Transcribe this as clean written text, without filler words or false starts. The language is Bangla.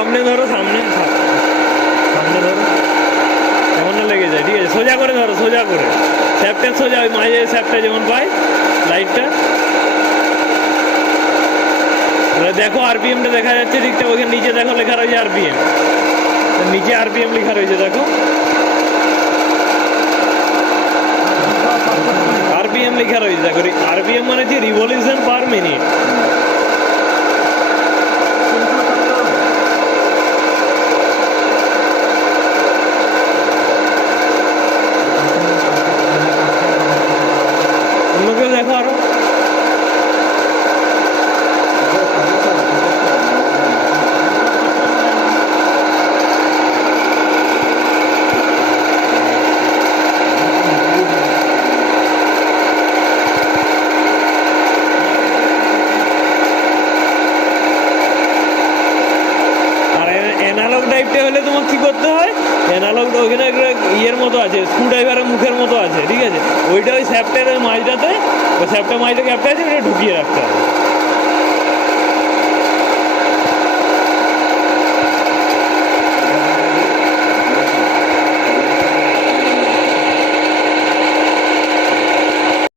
সামনে ধরো, সামনে সামনে ধরো, এমন না লেগে যায়। ঠিক আছে, সোজা করে ধরো, সোজা করে স্যাপটা সোজা, ওই মাঝে স্যাপটা যেমন পায় লাইটটা। দেখো আরপিএমটা দেখা যাচ্ছে ঠিকঠাক, ওইখানে নিচে দেখো লেখা রয়েছে আরপিএম, নিচে আরপিএম লেখা রয়েছে দেখো, আরপিএম লেখা রয়েছে দেখো। আরপিএম মানে হচ্ছে রিভলিউশন পার মিনিট। অন্য কেউ দেখো আরো। অ্যানালগ টাইপটা হলে তোমার কি করতে হয়, অ্যানালগটা ওইখানে একটা ইয়ের মতো আছে, স্ক্রু ড্রাইভারের মুখের মতো আছে। ঠিক আছে, ওইটা ওই স্যাপটার মাঝটাতে, ওই স্যাপটার মাঝটা ক্যাপটা আছে, ওইটা ঢুকিয়ে রাখতে হবে।